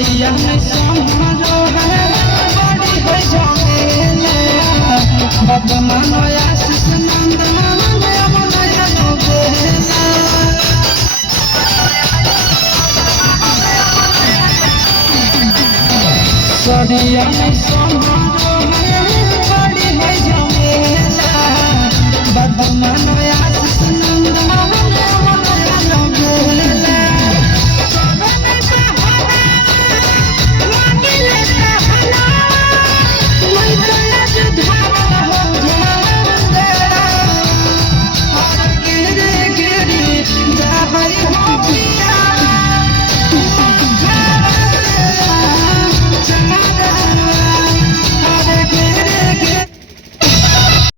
सड़िया में समारो है बड़ी है झमेला बदमन आशीष नंदन में अमनया बेला सड़िया में समारो है बड़ी है झमेला बदमन